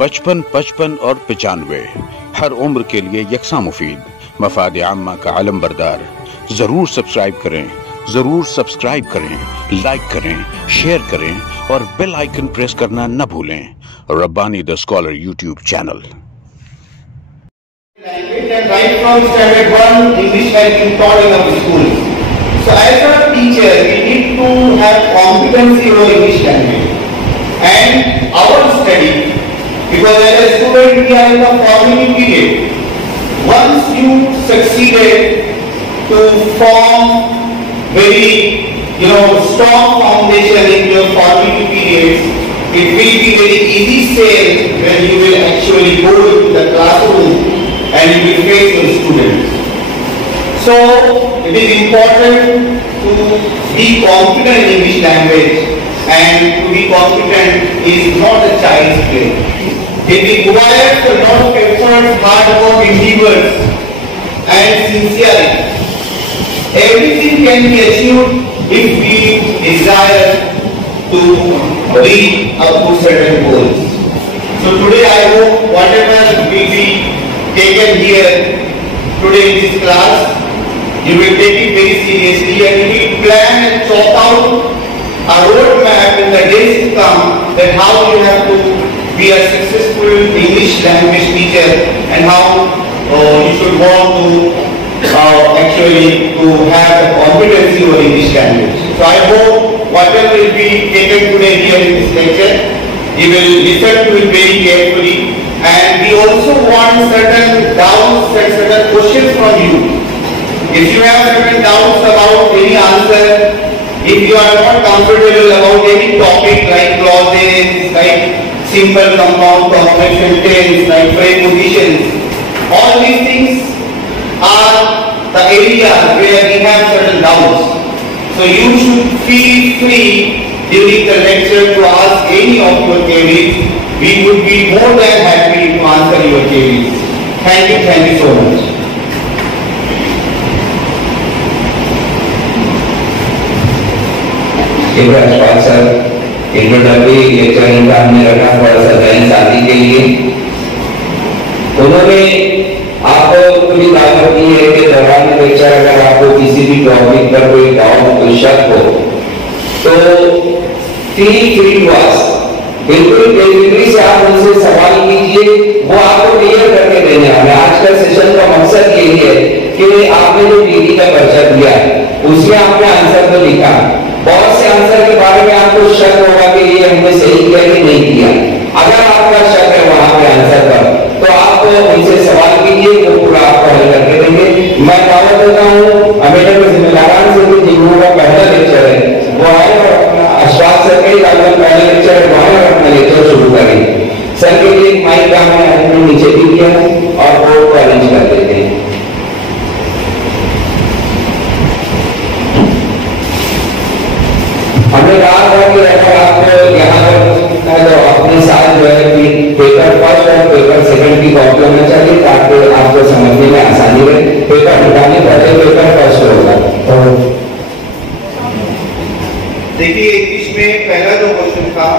बचपन, 55 और 95 हर उम्र के लिए यकसा मुफीद, मफाद आम्मा का आलम बरदार। जरूर सब्सक्राइब करें, लाइक करें, शेयर करें और बेल आइकन प्रेस करना न भूलें। Rabbani the scholar YouTube channel. Right from standard 1, English has been taught in our schools. So as a teacher, we need to have competency over English language and our study, because as a student we are in the formative period. Once you succeeded to form very strong foundation in your formative periods, it will be very easy sale when you will actually go into the classroom and you will face your students. So it is important to be confident in English language, and to be confident is not a child's play. It requires a lot of effort, hard work, endeavors and sincerity. Everything can be achieved if we desire to reach up to certain goals. So today I hope whatever will be taken here today in this class, you will take it very seriously and you will plan and chalk out a roadmap in the days to come, that how you have to be a successful English language teacher and how you should want to actually to have the competency over English language. So I hope whatever will be taken today here in this lecture, you will listen to it very carefully. And we also want certain doubts and certain questions from you. If you have certain doubts about any answer, if you are not comfortable about any topic like clauses, like simple compound complex sentence, like prepositions, all these things are the areas where we have certain doubts. So you should feel free during the lecture to ask any of your queries. We would be more than happy to answer your queries. Thank you so much. Ibrahim sir introductory lecture इनका हमने रखा थोड़ा सा जैन साथी के लिए। उन्होंने आपको पूरी दावत दी है कि दौरान लेक्चर अगर आपको किसी भी टॉपिक पर कोई डाउट, कोई शक हो तो फील फ्री टू आस्क, बिल्कुल बेफिक्री से आप उनसे सवाल कीजिए, वो आपको क्लियर करके देंगे। हमें आज का सेशन का मकसद यही है कि आपने जो पीटी का पर्चा दिया उसमें आपने आंसर तो लिखा, बहुत से आंसर के बारे में आपको शक होगा कि ये हमने सही किया कि नहीं किया। अगर आपका शक है वहां पे आंसर पर, तो आप उनसे सवाल कीजिए, वो पूरा आपको हल करके देंगे। मैं दावत देता हूँ अमेरिका के जिम्मेदारान से कि जिन लोगों का पहला लेक्चर है वो आए और अपना आश्वास करके पहला लेक्चर है वहां अपना लेक्चर शुरू करें। सर के लिए माइक का हमने नीचे भी किया है और बोर्ड को अरेंज कर देते हैं। हमने कहा था कि अगर आपको यहाँ पर तो अपने साथ जो है कि पेपर फर्स्ट और पेपर सेकंड की कॉपी होना चाहिए ताकि आपको समझने में आसानी रहे। पेपर हटाने पड़े, पेपर फर्स्ट होगा। देखिए इंग्लिश में पहला जो क्वेश्चन था,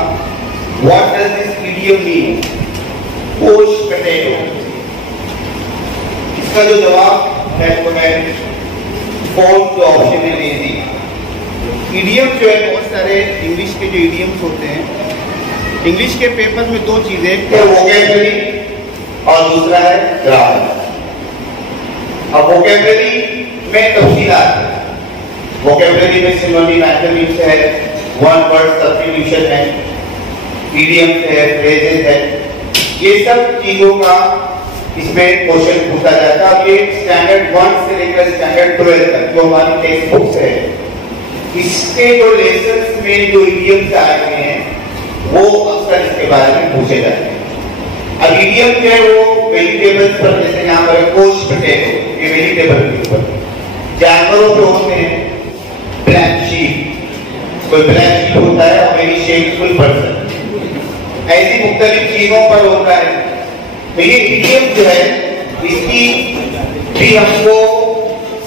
what does this idiom mean, पोश पोटैटो। इसका जो जवाब है वो मैं फोर्थ ऑप्शन में दे दी। इडियम जो है, बहुत सारे इंग्लिश के जो इडियम्स होते हैं, इंग्लिश के पेपर में दो चीजें, एक है वोकैबुलरी और दूसरा है ग्रामर। अब वोकैबुलरी में तफसीलात, वोकैबुलरी में सिनोनिम, एंटोनिम्स है, वन वर्ड सब्स्टिट्यूशन है, इडियम्स है, फ्रेजेस है, ये सब चीजों का इसमें क्वेश्चन पूछा जाता है। ये स्टैंडर्ड 1 से लेकर स्टैंडर्ड 12 तक जो हमारी टेक्स्ट बुक्स है, इसके जो लेसन्स में जो इडियम्स आए हुए हैं वो अक्सर इसके बारे में पूछे जाते हैं। अब इडियम जो है वो वेजिटेबल्स पर, जैसे यहाँ पर पोश पोटैटो, ये वेजिटेबल के ऊपर, जानवरों पे होते हैं ब्लैक शीप, कोई ब्लैक शीप होता है और वेरी शेपफुल पर्सन, ऐसी मुख्तलिफ चीजों पर होता है। तो ये इडियम जो है इसकी भी हमको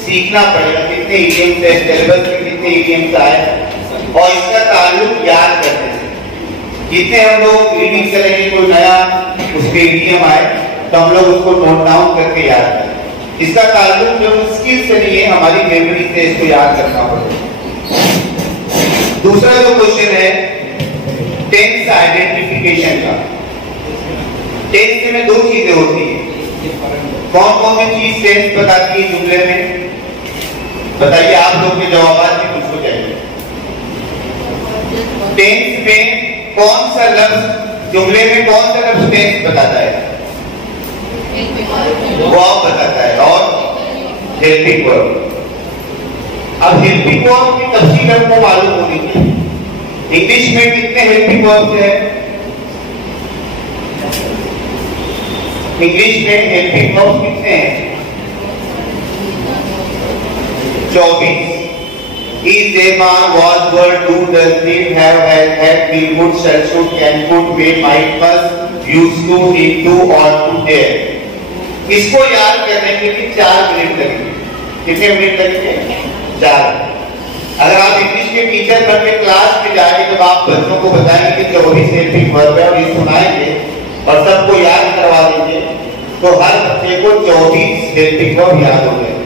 सीखना पड़ेगा, कितने इडियम्स है, सिलेबस में कितने इडियम्स आए और इसका ताल्लुक याद करने से। जितने हम लोग रीडिंग करेंगे, कोई नया उसके इडियम आए तो हम लोग उसको नोट डाउन करके याद करें। इसका ताल्लुक जो स्किल से नहीं है, हमारी मेमोरी से इसको याद करना पड़ेगा। दूसरा जो क्वेश्चन है टेंस आइडेंटिफिकेशन का। टेंस में दो चीजें होती है। कौन कौन सी चीज टेंस बताती है जुमले में? बताइए, आप लोग के जवाब भी मुझको चाहिए। टेंस में कौन सा लफ्ज, जुमले में कौन सा लफ्ज टेंस बताता है? वर्ब बताता है और हेल्पिंग वर्ब। अब हेल्पिंग वर्ब की तफसील हमको मालूम होनी चाहिए। इंग्लिश में कितने हेल्पिंग वर्ब्स हैं? इंग्लिश में हेल्पिंग वर्ब्स कितने हैं? 24। Is, am, are, was, were, do, does, did, have, has, had, will, would, shall, should, can, could, will, might, must, used to, need to, ought to, dare। इसको याद करने के लिए 4 minute लगेंगे। कितने मिनट लगेंगे? 4। अगर आप इंग्लिश के टीचर बनके क्लास में जाएंगे, जब आप बच्चों को बताएंगे कि 24 हेल्पिंग वर्ब है और ये सुनाएंगे और सबको याद करवा देंगे, तो हर बच्चे को 24 हेल्पिंग वर्ब याद हो जाएगा।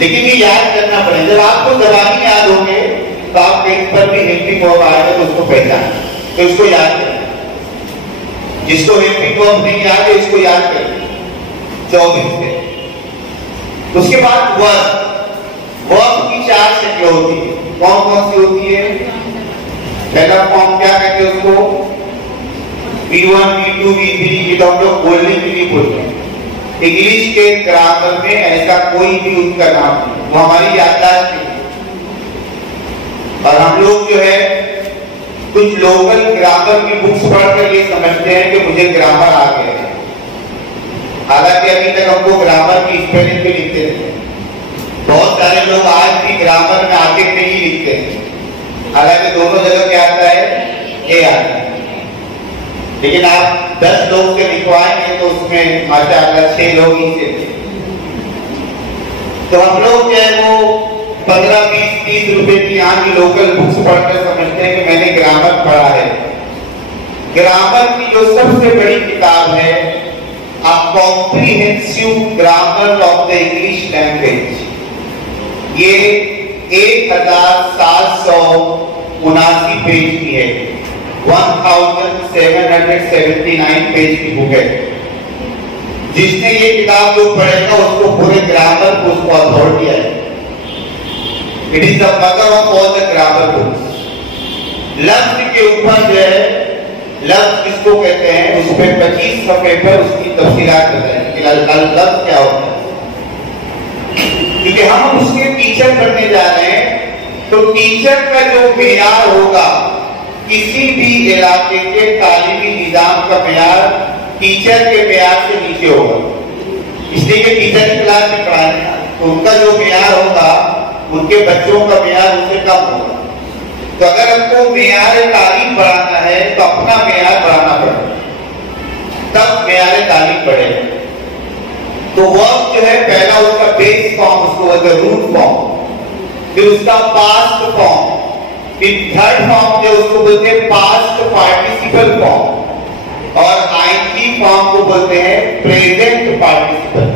लेकिन ये याद करना पड़ेगा। जब आपको जबानी याद होंगे तो आप कहीं पर भी हेल्पिंग वर्ब आएगा तो उसको पहचान, तो इसको याद करें। जिसको हेल्पिंग वर्ब नहीं याद है इसको याद करें 24 से। उसके बाद वर्ब की 4 शक्लें होती है। कौन कौन सी होती है? पहला फॉर्म क्या कहते हैं उसको? V1, V2, V3। ये तो हम लोग बोलने के लिए बोलते हैं। इंग्लिश के ग्रामर में ऐसा कोई भी उसका नाम नहीं, वो हमारी याददाश्त नहीं। और हम लोग जो है कुछ लोकल ग्रामर की बुक्स पढ़कर ये समझते हैं कि मुझे ग्रामर आ गया है। हालांकि अभी तक हमको ग्रामर की स्पेलिंग भी लिखते थे। बहुत सारे लोग आज भी ग्रामर में आगे नहीं लिखते हैं, हालांकि दोनों जगह क्या आता है? ए आता है। लेकिन आप 10 लोग से लिखवाएंगे तो उसमें माशाअल्लाह 6 लोग ही से। तो हम लोग जो है वो 15, 20, 30 रुपए की यहाँ की लोकल बुक्स पढ़कर समझते हैं कि मैंने ग्रामर पढ़ा है। ग्रामर की जो सबसे बड़ी किताब है a comprehensive grammar of the English language, ये 1779 पेज की है। 1779 पेज की बुक है। जिसने ये किताब जो पढ़ेगा उसको पूरे ग्रामर को उसको अथॉरिटी है। It is the mother of all the grammar books. लफ्ज के ऊपर जो है, लफ्ज किसको कहते हैं, उस पे 25 सफे पर उसकी तफसीलात बताएंगे कि लफ्ज क्या होता है। क्योंकि हम उसके टीचर बनने जा रहे हैं, तो टीचर का जो मेयार होगा, किसी भी इलाके के तालीमी निजाम का मेयार टीचर के मेयार से नीचे होगा। इसलिए कि टीचर की क्लास में पढ़ाने तो उनका जो मेयार होगा उनके बच्चों का मेयार उनसे कम होगा। तो अगर हमको मेयार तालीम बढ़ाना है तो अपना मेयार बढ़ाना पड़ेगा, तब मेयार तालीम बढ़ेगा। तो वर्ब जो है पहला उसका बेस फॉर्म उसको बोलते हैं रूट फॉर्म, फिर उसका पास्ट फॉर्म, फिर थर्ड फॉर्म जो उसको बोलते हैं पास्ट पार्टिसिपल फॉर्म, और आईएनजी फॉर्म को बोलते हैं प्रेजेंट पार्टिसिपल।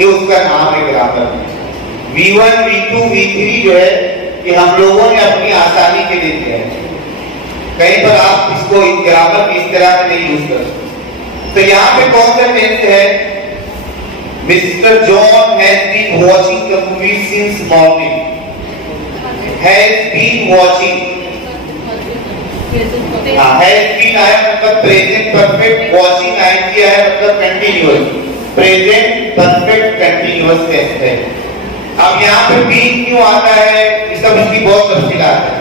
ये उसका नाम है ग्रामर में। V1, V2, V3 जो है कि हम लोगों ने अपनी आसानी के लिए दिया है। कहीं पर आप इसको ग्रामर की इस तरह से नहीं यूज कर सकते। तो यहाँ पे कौन सा टेंस है? Mr. John has been watching the movie since morning. Has been watching. Has been आया मतलब प्रेजेंट परफेक्ट, watching आएंगे आया मतलब continuous, present perfect continuous tense है। अब यहाँ पे बीन क्यों आता है, ये सब इसकी बहुत तफसीलात है।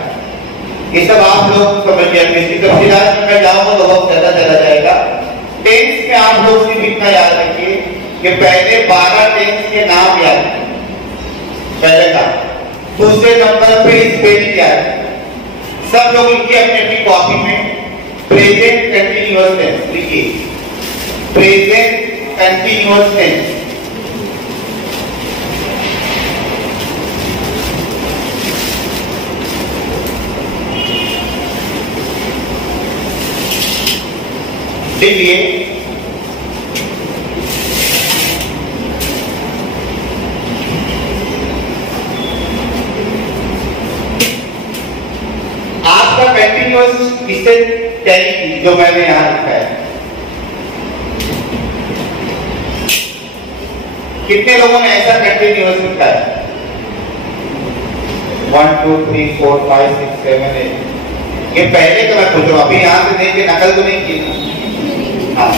ये सब आप लोग समझ जाएंगे। इसकी तफसीलात में मैं जाऊंगा तो बहुत ज्यादा चला जाएगा। टेंस में आप लोग सिर्फ इतना याद रखिए कि पहले 12 टेंस के नाम याद है। पहले का दूसरे नंबर पे स्पेलिंग क्या है, सब लोग लिखिए अपनी अपनी कॉपी में। प्रेजेंट कंटिन्यूअस टेंस लिखिए, प्रेजेंट कंटिन्यूअस टेंस। देखिए आपका कंटिन्यूअस किससे टैली की, जो मैंने यहां लिखा है, कितने लोगों ने ऐसा कंटिन्यूअस लिखा है? 1 2 3 4 5 6 7 8। ये पहले का मैं पूछ रहा हूं, अभी यहां से देख के नकल तो नहीं की। हाँ,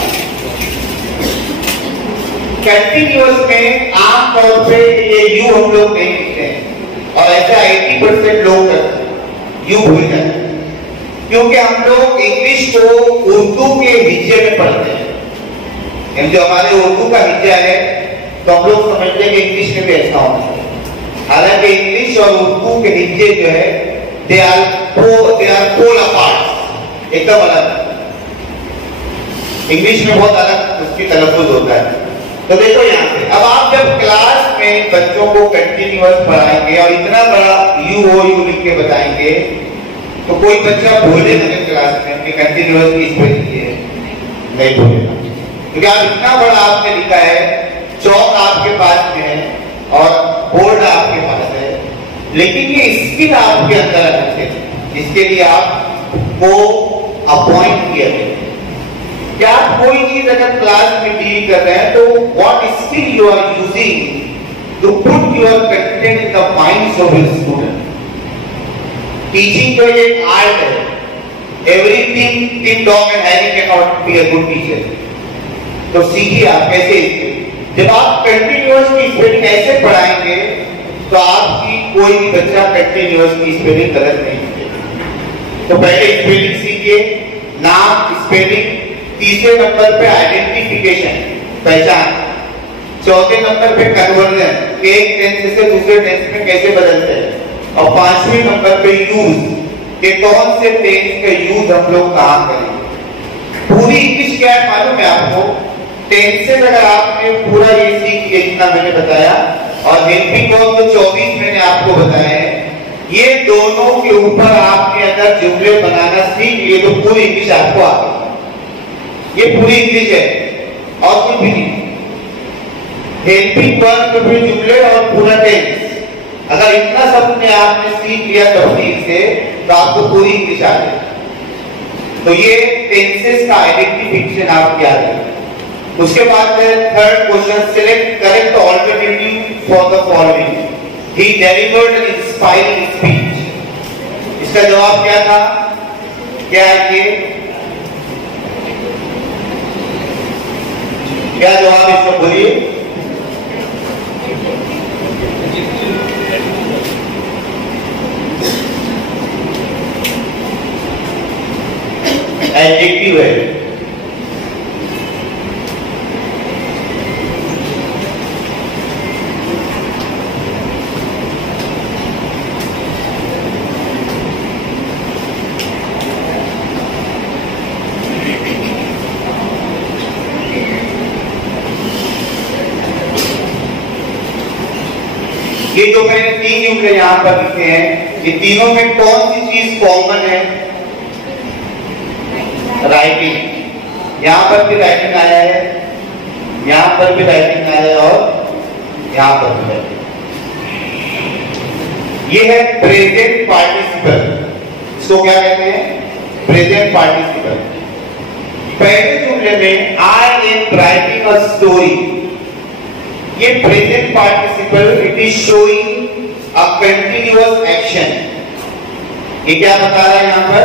कंटिन्यूअस में आमतौर पे ये यू हम लोग नहीं लिखते हैं, और ऐसा 80% लोग करते हैं, यू भूल जाते हैं, क्योंकि हम लोग इंग्लिश को उर्दू के हिज्जे में पढ़ते हैं। जो हमारे उर्दू का हिज्जा है तो हम लोग समझते हैं कि इंग्लिश में भी ऐसा होना चाहिए। हालांकि इंग्लिश और उर्दू के हिज्जे जो है दे आर पोल अपार्ट, एकदम अलग। इंग्लिश में बहुत अलग उसकी तलफ्फुज होता है। तो देखो यहाँ पे, अब आप जब क्लास में बच्चों को कंटिन्यूअस पढ़ाएंगे और इतना बड़ा यू ओ यू लिख के बताएंगे, तो कोई बच्चा बोले मुझे क्लास में कि कंटिन्यूअस की स्पेलिंग है, नहीं बोलेगा, क्योंकि आप इतना बड़ा आपने लिखा है, चौक आपके पास में है और बोर्ड आपके पास है, लेकिन ये स्किल आपके अंदर आना चाहिए, जिसके लिए आपको अपॉइंट किया गया। क्या आप कोई चीज अगर क्लास में डील कर रहे हैं तो what skill you are using to put your content in the minds of your student. Teaching जो एक आर्ट है, everything tin dog and Harry can not be a good teacher. तो सीखिए आप कैसे, जब आप कंटिन्यूअस की स्पेलिंग ऐसे पढ़ाएंगे तो आपकी कोई भी बच्चा कंटिन्यूअस की स्पेलिंग गलत नहीं सीखेगा। तो पहले स्पेलिंग सीखिए, नाम, स्पेलिंग। तीसरे नंबर पे आइडेंटिफिकेशन, पहचान। चौथे नंबर पे कन्वर्जन, एक टेंस से दूसरे टेंस में कैसे बदलते हैं। और पांचवें नंबर पे यूज, के कौन से टेंस का यूज हम लोग कहां करें। पूरी इंग्लिश क्या है मालूम है आपको? टेंसेस अगर आपने पूरा ये सीख लिया जितना मैंने बताया, और हेल्पिंग वर्ब जो 24 मैंने आपको बताया है, ये दोनों के ऊपर आपने अगर जुमले बनाना सीख लिए तो पूरी इंग्लिश आपको आ गई। ये पूरी इंग्लिश है और कुछ भी नहीं। हेल्पिंग वर्ब पे भी जुमले और पूरा टेंस, अगर इतना सब ने आपने सीख लिया तफसील से तो आपको पूरी इंग्लिश आ गई। तो ये टेंसेस का आइडेंटिफिकेशन आप क्या है। उसके बाद third question, select correct alternative for the following. He delivered N inspiring speech. इसका जवाब क्या था? क्या है ये? क्या जवाब इसको बोलिए? एडजेक्टिव है। ये जो मैंने तीन जुमले यहां पर लिखे हैं, ये तीनों में कौन सी चीज कॉमन है? राइटिंग। यहां पर भी राइटिंग आया है, यहां पर भी राइटिंग आया है, और यहां पर भी राइटिंग। ये है प्रेजेंट पार्टिसिपल। इसको क्या कहते हैं? Present participle. पहले जुमले में I am writing a story, ये present participle, it is showing a continuous action. ये क्या बता रहा है? यहां पर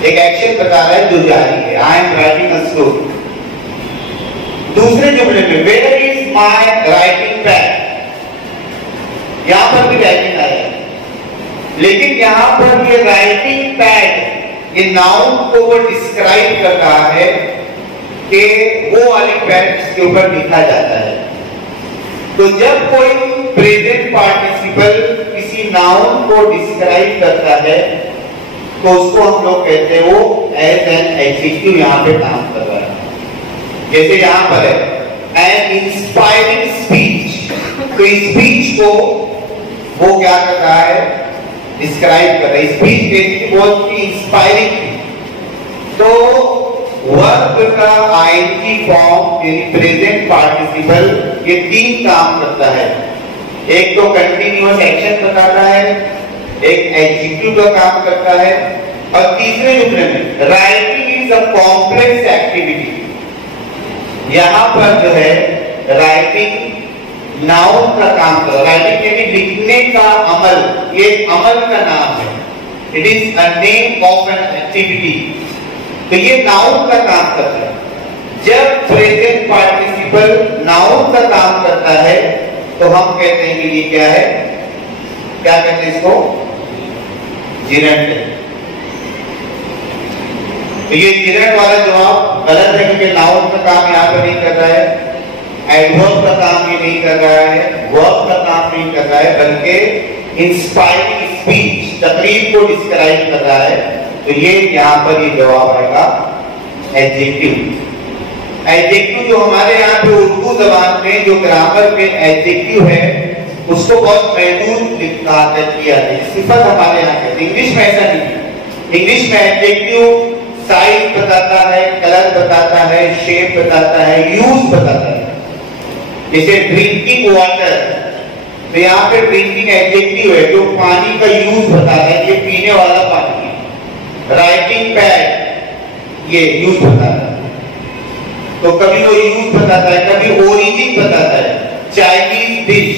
एक एक्शन बता रहा है जो जारी है। I am writing a story. दूसरे जुमले में where is my writing pad, यहां पर भी राइटिंग आया है, लेकिन यहां पर ये राइटिंग पैड, ये नाउन को वो डिस्क्राइब कर रहा है कि वो वाली पैड के ऊपर लिखा जाता है। तो जब कोई प्रेजेंट पार्टिसिपल किसी नाउन को डिस्क्राइब करता है तो उसको हम लोग कहते हैं वो एज एन एडजेक्टिव यहां पे काम कर रहा है। जैसे यहां पर है एन इंस्पायरिंग स्पीच, तो स्पीच को वो क्या कर रहा है? डिस्क्राइब कर रहा है। स्पीच देखिए बहुत ही इंस्पायरिंग थी, तो वर्ब का आईएनजी फॉर्म प्रेजेंट पार्टिसिपल ये 3 काम करता है। एक तो कंटिन्यूअस एक्शन बताता है, एक एडजेक्टिव का काम करता है, और तीसरे जुमले में writing is a complex activity. यहां पर जो है राइटिंग नाउन का काम कर, राइटिंग यानी लिखने का अमल, ये अमल का नाम है। It is a name of an activity. तो ये नाउन का काम करता है। जब प्रेजेंट पार्टिसिपल नाउन का काम करता है तो हम कहते हैं कि ये क्या है, क्या कहते हैं इसको, जिरंड है। तो ये जिरंड वाला जवाब गलत है, क्योंकि नाउन का काम यहां पर नहीं कर रहा है, एडवर्ब का काम ये नहीं कर रहा है, वर्ब का काम नहीं कर रहा है, बल्कि इंस्पायरिंग स्पीच, तकरीर को डिस्क्राइब कर रहा है। तो ये यहां पर ये जवाब आएगा एडजेक्टिव। एडजेक्टिव जो हमारे यहाँ पे उर्दू जबान में जो ग्रामर में एडजेक्टिव है उसको बहुत महदूद लिखा किया है, सिफत हमारे यहाँ कहते हैं। इंग्लिश में ऐसा नहीं है। इंग्लिश में एडजेक्टिव साइज बताता है, कलर बताता है, शेप बताता है, यूज बताता है। जैसे ड्रिंकिंग वाटर, तो यहाँ पे ड्रिंकिंग एडजेक्टिव है जो पानी का यूज बताता है, ये पीने वाला पानी है। राइटिंग पैड ये यूज बताता है, तो कभी वो यूज बताता है, कभी ओरिजिन बताता है। चाइनीज डिश,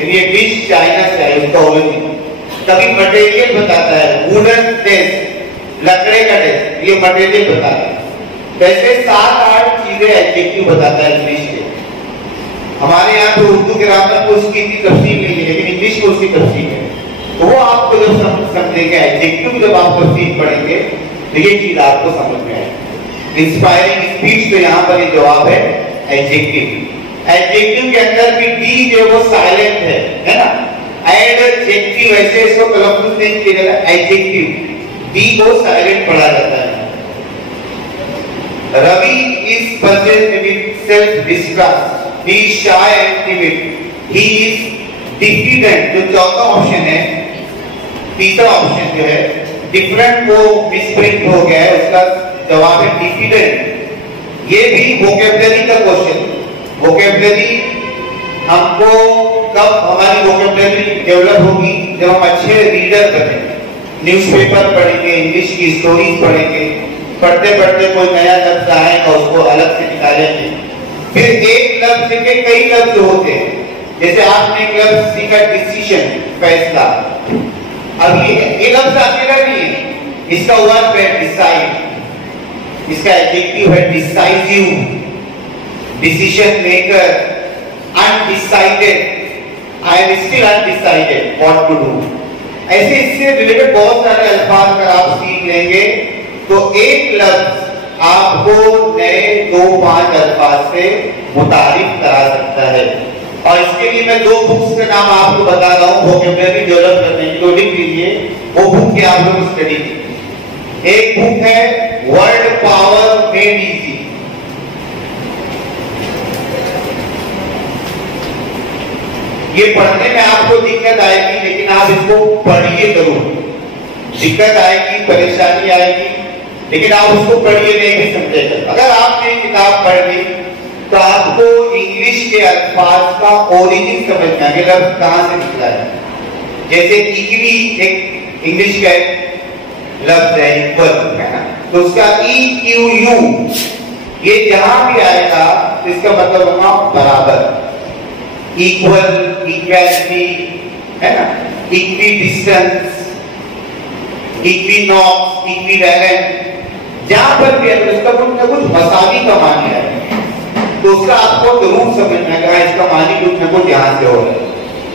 ये डिश चाइना से है, उसका ओरिजिन। कभी मटेरियल बताता है, वुडन डेस्क, लकड़े का डेस्क, ये मटेरियल बताता है। वैसे 7-8 चीजें एडजेक्टिव बताता है इंग्लिश के। हमारे यहाँ तो उर्दू ग्रामर को उसकी इतनी तफसील नहीं है, लेकिन इंग्लिश में उसकी तफसील है। तो वो आपको जब समझेंगे एडजेक्टिव, जब आप तफसील पढ़ेंगे तो ये चीज आपको समझ में आएगी। इंस्पायरिंग स्पीच, तो यहाँ पर ये जवाब है एडजेक्टिव। एडजेक्टिव के अंदर भी डी जो वो साइलेंट है ना। एडजेक्टिव ऐसे इसको तलफ्फुज़ नहीं किया जाता, एडजेक्टिव डी को साइलेंट पढ़ा जाता है। Ravi is possessed with self-distrust, he is shy and timid, he is diffident। जो चौथा ऑप्शन है, तीसरा ऑप्शन जो है डिफरेंट को मिसप्रिंट हो गया है, उसका जवाब है डिफिडेंट। ये भी वोकैबुलरी का क्वेश्चन। वोकैबुलरी हमको कब हमारी वोकैबुलरी डेवलप होगी, जब हम अच्छे रीडर बनेंगे, न्यूज़पेपर पढ़ेंगे, इंग्लिश की स्टोरीज पढ़ेंगे, पढ़ते पढ़ते कोई नया लफ्ज आएगा उसको अलग से निकालेंगे। फिर एक लफ्ज के कई लफ्ज होते हैं, जैसे आपने एक लफ्ज सीखा डिसीजन, फैसला। अब ये लफ्ज अकेला नहीं है, इसका वर्ब है डिसाइड, इसका एडजेक्टिव है decisive, decision maker, undecided, I am still undecided what to do. ऐसे इससे रिलेटेड बहुत सारे अल्फाज अगर आप सीख लेंगे तो एक लफ्ज आपको नए 2-5 अल्फाज से मुतारिफ करा सकता है। और इसके लिए मैं 2 बुक्स के नाम आपको बता रहा हूँ वोकैबुलरी डेवलप करने की, तो लिख लीजिए वो बुक की आप लोग स्टडी कीजिए। एक बुक है वर्ड पावर मेड इजी। ये पढ़ने में आपको दिक्कत आएगी, लेकिन आप इसको पढ़िए जरूर। दिक्कत आएगी, परेशानी आएगी, लेकिन आप उसको पढ़िए, नहीं भी समझेगा। अगर आपने किताब पढ़ ली तो आपको इंग्लिश के अल्फाज का ओरिजिन समझ में आएगा, लफ्ज कहां से निकला है। जैसे इक्वी एक इंग्लिश का लफ्ज है, इक्वल है ना, तो उसका EQU ये जहां भी आएगा तो इसका मतलब होगा बराबर, इक्वल, इक्वालिटी, है ना, इक्वी डिस्टेंस, इक्विनॉक्स, इक्विवेलेंट, जहां पर भी है उसका कुछ ना कुछ मसावी का मानी है, तो उसका आपको जरूर समझना है इसका मानी कुछ ना कुछ यहां से हो रहा है।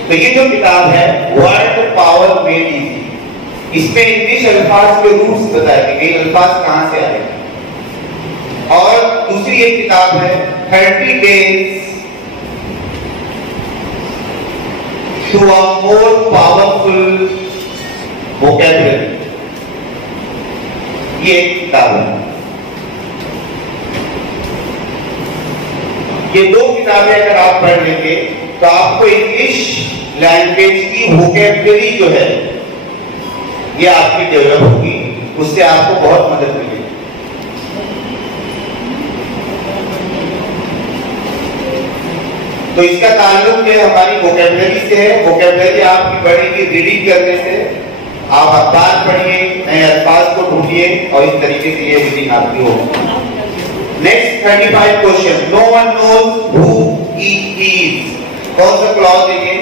तो ये जो किताब है वर्ड पावर मेड इजी, इसमें इंग्लिश अल्फाज के रूट्स बताए गए, अल्फाज कहां से आए। और दूसरी एक किताब है 30 days to a more powerful vocabulary, ये एक किताब है। ये 2 किताबें अगर आप पढ़ लेंगे तो आपको इंग्लिश लैंग्वेज की वोकैबुलरी जो है ये आपकी डेवलप होगी, उससे आपको बहुत मदद मिलेगी। तो इसका ताल्लुक जो है हमारी वोकैबुलरी से है। वोकैबुलरी आपकी बढ़ेगी रीडिंग करने से। आप अखबार पढ़िए, नए अल्फाज को ढूंढिए और इस तरीके से ये रीडिंग आपकी होगी। नेक्स्ट 35 क्वेश्चन। No one knows who he is. कौन सा क्लॉज है ये?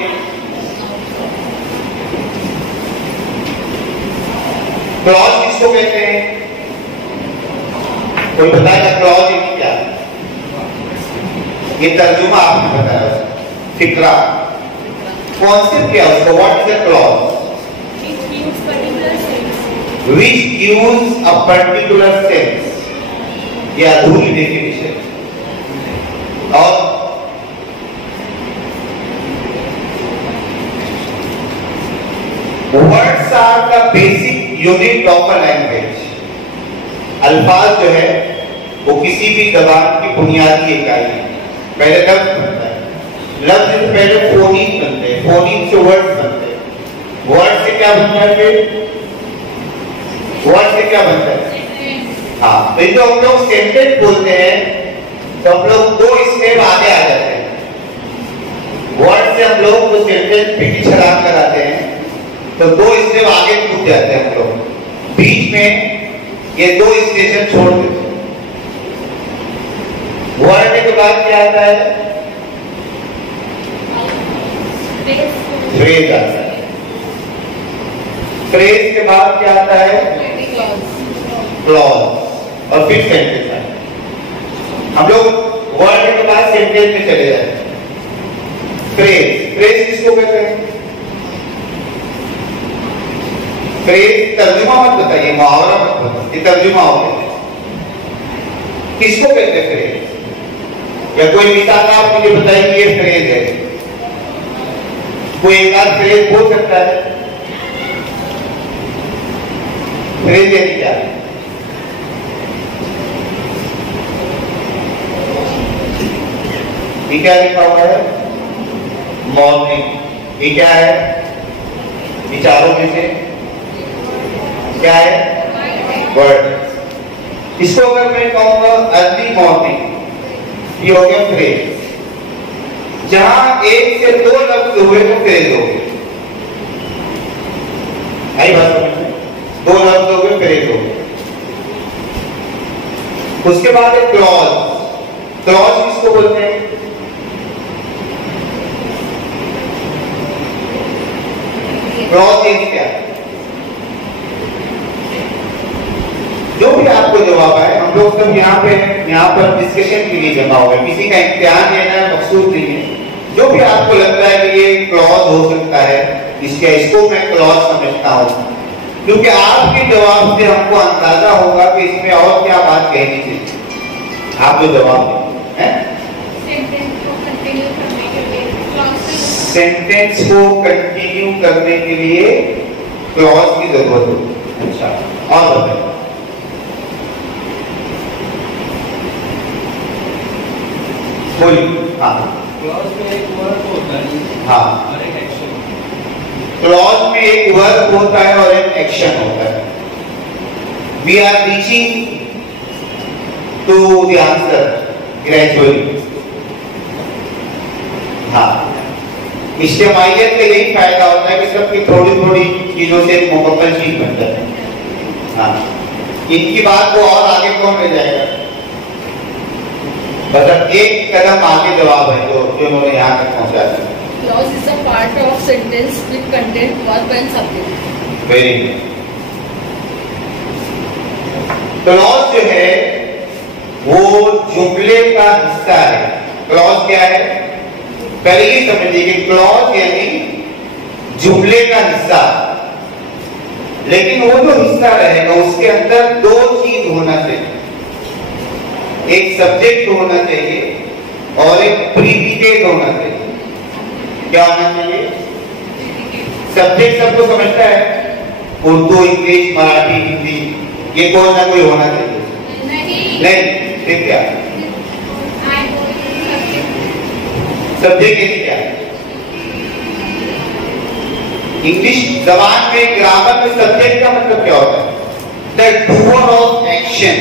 क्लॉज किसको कहते हैं? कोई बताएगा क्लॉज है क्या? ये तर्जुमा आपने बताया, फिक्रा। कॉन्सेप्ट क्या है उसका? What is a clause? Which gives a particular sense या अधूरी डेफिनेशन। और words are the basic unit of a language. अल्फाज जो है वो किसी भी जबान की बुनियादी इकाई है। पहले लफ्ज बनता है, लफ्ज से पहले फोनीम बनते हैं, फोनीम से वर्ड बनते हैं, वर्ड से क्या बनता है? फिर वर्ड से क्या बनता है? हाँ, तो जो हम लोग सेंटेंस बोलते हैं तो हम लोग दो स्टेप आगे आ जाते हैं। वर्ड से हम लोग तो सेंटेंस पिटी छलांग कराते हैं तो दो स्टेप आगे कूद जाते हैं हम लोग। बीच में ये दो स्टेशन छोड़ देते हैं। वर्ड के बाद क्या आता है? फ्रेज आता है। फ्रेज के बाद क्या आता है? क्लॉज। और फिर सेंटेंस आता है। हम लोग वर्ड के बाद सेंटेंस में चले जाते हैं। फ्रेज, फ्रेज किसको कहते हैं? फ्रेज तर्जुमा मत बताइए, मुहावरा मत बताइए, ये तर्जुमा हो गया। किसको कहते हैं फ्रेज? या कोई मिसाल आप मुझे बताइए ये फ्रेज है। कोई एक आध फ्रेज बोल सकता है? फ्रेज यानी क्या है? ये क्या लिखा हुआ है? मॉर्निंग। ये क्या है? विचारों में से क्या है? वर्ड। इसको अगर मैं कहूंगा अर्ली मॉर्निंग, ये हो गया फ्रेज। जहां एक से दो लफ्ज हुए तो फ्रेज हो गए। आई बात समझ में? दो लफ्ज हो गए, फ्रेज हो गए। उसके बाद है क्लॉज। क्लॉज किसको बोलते हैं? क्लॉज यानी क्या? जो भी आपको जवाब आए, हम लोग सब यहाँ पर डिस्कशन के लिए जमा हुए, किसी का इम्तिहान लेना मकसूद नहीं है। जो भी आपको लगता है कि ये क्लॉज हो सकता है, इसको मैं क्लॉज समझता हूँ, क्योंकि आपके जवाब से हमको अंदाजा होगा कि इसमें और क्या बात कहनी चाहिए। आप जो जवाब दें, सेंटेंस को कंटिन्यू करने के लिए क्लॉज की जरूरत होती है। अच्छा, और बताइए। बोलिए। हाँ, क्लॉज में एक वर्ब होता है। हाँ, और एक एक्शन होता है। क्लॉज में एक वर्ब होता है और एक एक्शन होता है। We are reaching to the answer gradually. हाँ, इज्तिमाइयत का यही फायदा होता है कि सबकी थोड़ी थोड़ी चीजों से एक मुकम्मल चीज बन जाती है। हाँ, इनकी बात को और आगे कौन ले जाएगा? मतलब एक कदम आगे जवाब है जो उन्होंने यहाँ तक पहुंचा दिया। Clause is a part of sentence with content, verb and subject. Very good. Clause जो है वो जुमले का हिस्सा है। क्लॉज क्या है? पहले ये समझिए कि क्लॉज यानी जुमले का हिस्सा, लेकिन वो जो हिस्सा रहेगा उसके अंदर दो चीज होना चाहिए। एक सब्जेक्ट होना चाहिए और एक प्रीडिकेट होना चाहिए। क्या होना चाहिए? सब्जेक्ट सबको समझता है, उर्दू, इंग्लिश, मराठी, हिंदी, ये कोई ना कोई होना चाहिए। नहीं, फिर क्या? सब्जेक्ट यानी क्या? इंग्लिश जबान में ग्रामर में सब्जेक्ट का मतलब क्या होता है? द डूअर ऑफ एक्शन,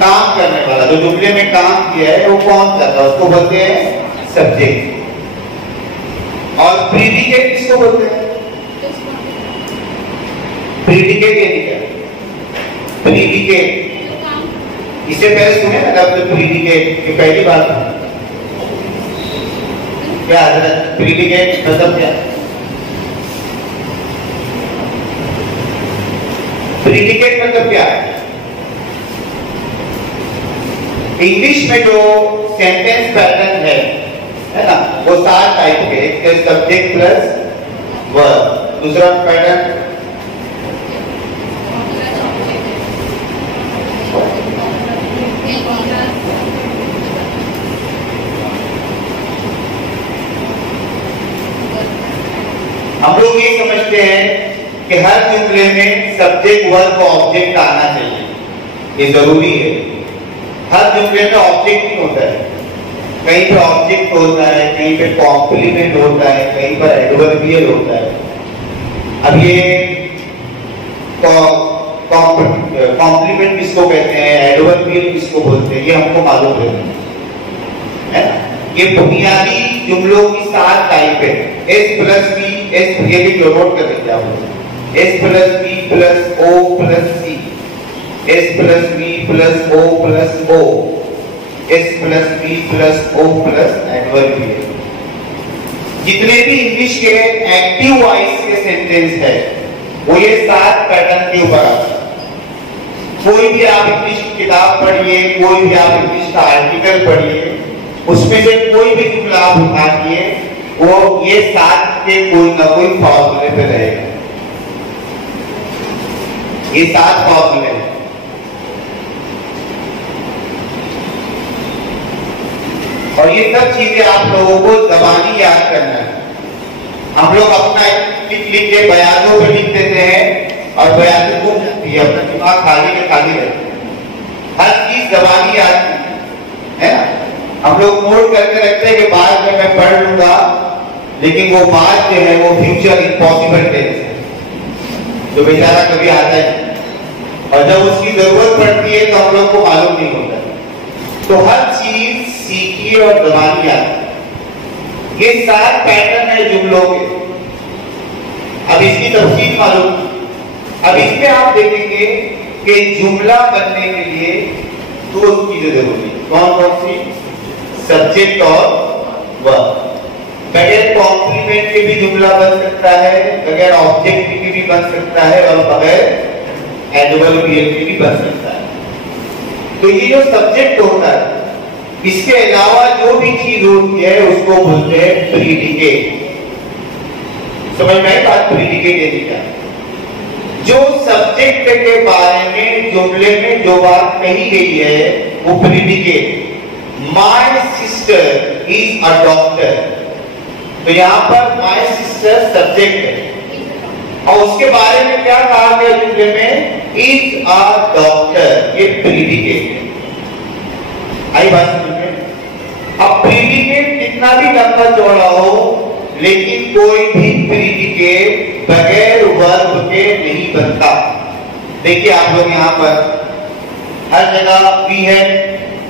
काम करने वाला, जो जुमले में काम किया है वो कौन करता है, उसको बोलते हैं सब्जेक्ट। और प्रीडिकेट किसको बोलते हैं? प्रीडिकेट ये क्या? प्रीडिकेट इससे पहले सुने ना लफ्ज प्रीडिकेट, ये पहली बार क्या हजरत? प्रीडिकेट मतलब क्या? प्रीडिकेट मतलब क्या है? इंग्लिश में जो सेंटेंस पैटर्न है ना, वो 7 टाइप के। एक सब्जेक्ट प्लस वर्ब, दूसरा पैटर्न हम लोग ये समझते हैं कि हर जुमले में सब्जेक्ट वर्ब ऑब्जेक्ट आना चाहिए, ये जरूरी है। हर जुमले में ऑब्जेक्ट नहीं होता है, कहीं पे ऑब्जेक्ट होता है, कहीं पे कॉम्प्लीमेंट होता है, कहीं पर एडवर्बियल होता है। अब ये कॉम्प्लीमेंट किसको कहते हैं, एडवर्बियल किसको बोलते हैं, ये हमको मालूम है ना। ये बुनियादी जुमलों की 7 टाइप है। S प्लस बी, एस ये भी नोट कर लीजिए आप, S plus B plus O plus C, S plus B plus O plus O, S plus B plus O plus adverbial. जितने भी इंग्लिश के एक्टिव वॉइस के सेंटेंस है वो ये 7 पैटर्न के ऊपर आता है। कोई भी आप इंग्लिश की किताब पढ़िए, कोई भी आप इंग्लिश का आर्टिकल पढ़िए, उसमें से कोई भी जुमला आप उठाइए, वो ये 7 के कोई ना कोई फॉर्मूले पे रहेगा। ये 7 फॉर्मूले हैं। और ये सब चीजें आप लोगों को ज़बानी याद करना है। हम लोग अपना लिख के बयानों पे लिख देते हैं और बयान को जाती है, अपना दिमाग खाली के खाली रहता है। हर चीज ज़बानी याद है ना। हम लोग नोट करके रखते हैं कि बाद में मैं पढ़ लूंगा, लेकिन वो बात जो है वो फ्यूचर इम्पॉसिबल टेंस है, जो बेचारा कभी आता है और जब उसकी जरूरत पड़ती है तो हम लोग को मालूम नहीं होता। तो हर चीज सीखिए और ज़बानी याद। ये 7 पैटर्न है जुमलों के। अब इसकी तफसील मालूम। अब इसमें आप देखेंगे कि जुमला बनने के लिए 2 चीजें जरूरी है। कौन कौन सी? सब्जेक्ट और वर्ब। बगैर कॉम्प्लीमेंट के भी जुमला बन सकता है, बगैर ऑब्जेक्ट के भी बन सकता है, और बगैर एडवर्बियल के भी बन सकता है। तो ये जो सब्जेक्ट होता है, इसके अलावा जो भी चीज होती है उसको बोलते हैं प्रीडिकेट। समझ में आई बात? प्रीडिकेट ये क्या? जो सब्जेक्ट के बारे में जुमले में जो बात कही गई है वो predicate. My sister is a doctor, तो यहाँ पर माय सिस्टर सब्जेक्ट है, और उसके बारे में क्या कहा गया जुमले में? इज अ डॉक्टर, ये प्रीडिकेट है। आई बात समझ में? अब प्रीडिकेट कितना भी लंबा चौड़ा हो, लेकिन कोई भी प्रीडिकेट बगैर वर्ब के नहीं बनता। देखिए आप लोग यहाँ पर हर जगह भी है,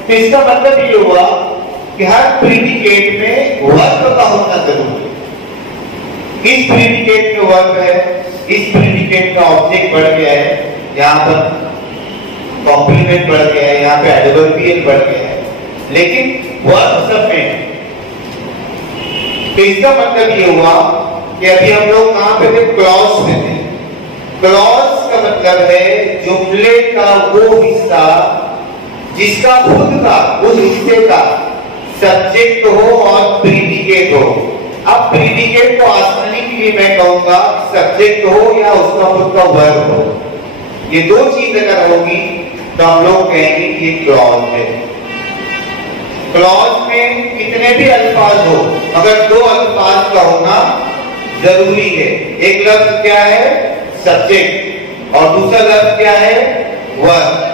तो इसका मतलब ये हुआ कि हर प्रीडिकेट में वर्ब का होना जरूरी है। इस प्रीडिकेट में वर्ब है, इस प्रीडिकेट का ऑब्जेक्ट बढ़ गया है, यहाँ पर कॉम्प्लीमेंट बढ़ गया है, यहाँ पे एडवर्बियल बढ़ गया है, लेकिन वर्ब सब में। तो इसका मतलब ये हुआ कि अभी हम लोग कहां पे थे? क्लॉज में थे। क्लॉज का मतलब है जुमले का वो हिस्सा जिसका खुद का, उस हिस्से का सब्जेक्ट हो और प्रीडिकेट हो। अब प्रीडिकेट को आसानी के लिए मैं कहूंगा सब्जेक्ट हो या उसका खुद का वर्ब हो। ये 2 चीज अगर होगी तो हम लोग कहेंगे कि ये क्लॉज है। क्लॉज में कितने भी अल्फाज हो, मगर 2 अल्फाज का होना जरूरी है। एक लफ्ज क्या है? सब्जेक्ट, और दूसरा लफ्ज क्या है? वर्ब।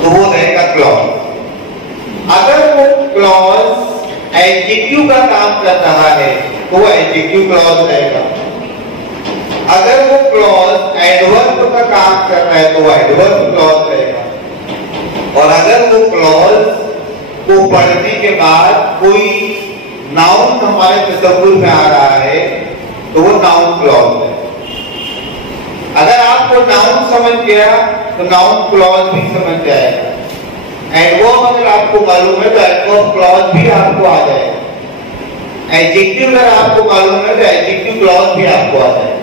तो वो रहेगा क्लॉज। अगर वो क्लॉज एडजेक्टिव का काम कर रहा है तो वो एडजेक्टिव क्लॉज रहेगा। अगर वो क्लॉज एडवर्ब का काम कर रहा है तो वो एडवर्ब क्लॉज रहेगा। और अगर वो क्लॉज को पढ़ने के बाद कोई नाउन हमारे तस्वुर में आ रहा है तो वो नाउन क्लॉज है। अगर आपको नाउन समझ गया तो नाउन क्लॉज भी समझ जाएगा। एडवर्ब अगर आपको मालूम है तो एडवर्ब क्लॉज भी आपको आ जाएगा। एडजेक्टिव अगर आपको मालूम है तो एडजेक्टिव क्लॉज भी आपको आ जाएगा।